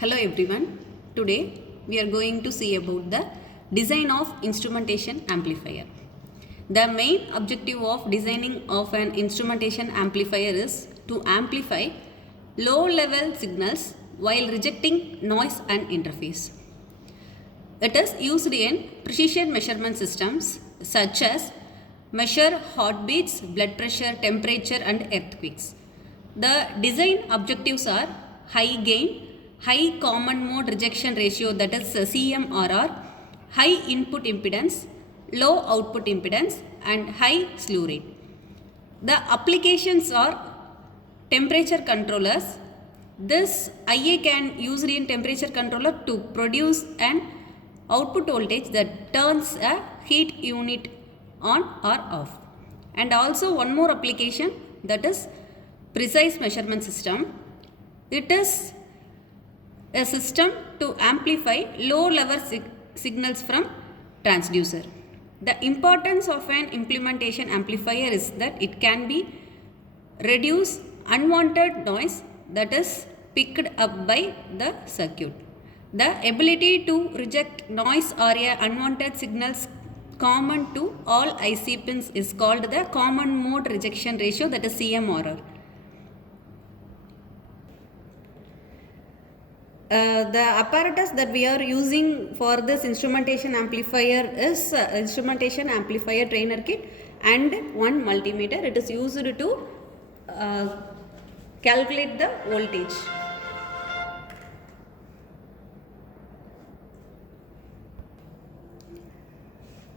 Hello everyone. Today we are going to see about the design of instrumentation amplifier. The main objective of designing of an instrumentation amplifier is to amplify low level signals while rejecting noise and interface. It is used in precision measurement systems such as measure heartbeats, blood pressure, temperature and earthquakes. The design objectives are high gain, high common mode rejection ratio, that is CMRR, high input impedance, low output impedance and high slew rate. The applications are temperature controllers. This IA can use in temperature controller to produce an output voltage that turns a heat unit on or off. And also one more application, that is precise measurement system. It is a system to amplify low level signals from transducer. The importance of an implementation amplifier is that it can be reduce unwanted noise that is picked up by the circuit. The ability to reject noise or unwanted signals common to all IC pins is called the common mode rejection ratio, that is CMRR. The apparatus that we are using for this instrumentation amplifier is instrumentation amplifier trainer kit and one multimeter. It is used to calculate the voltage.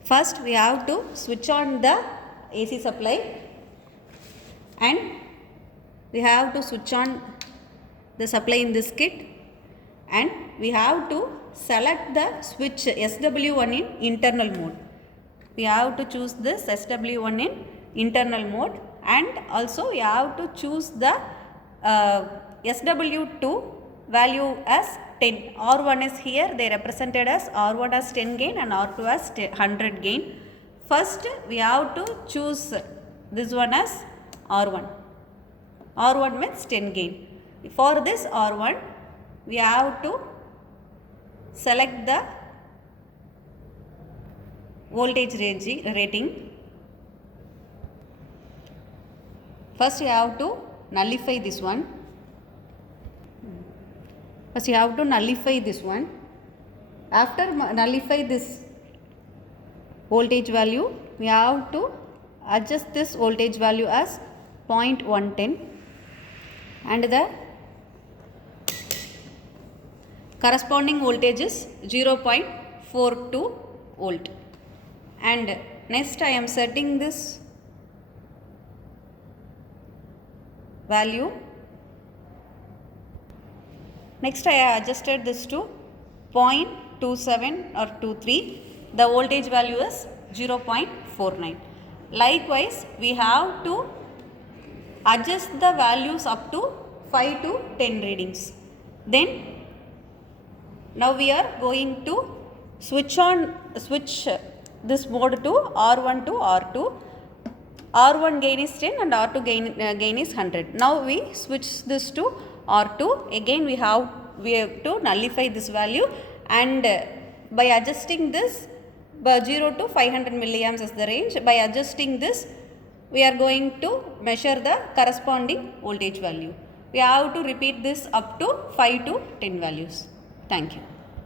First we have to switch on the AC supply and we have to switch on the supply in this kit, and we have to select the switch SW1 in internal mode. We have to choose this SW1 in internal mode, and also we have to choose the SW2 value as 10. R1 is here, they represented as R1 as 10 gain and R2 as 100 gain. First we have to choose this one as R1. R1 means 10 gain. For this R1 we have to select the voltage rating. First you have to nullify this one. After nullify this voltage value, we have to adjust this voltage value as 0.110 and the corresponding voltage is 0.42 volt. And next I am setting this value. Next I adjusted this to 0.27 or 23. The voltage value is 0.49. Likewise, we have to adjust the values up to 5 to 10 readings. Then now we are going to switch this mode to R1 to R2. R1 gain is 10 and R2 gain is 100. Now we switch this to R2. Again we have to nullify this value, and by adjusting this 0 to 500 milliamps is the range. By adjusting this, we are going to measure the corresponding voltage value. We have to repeat this up to 5 to 10 values. Thank you.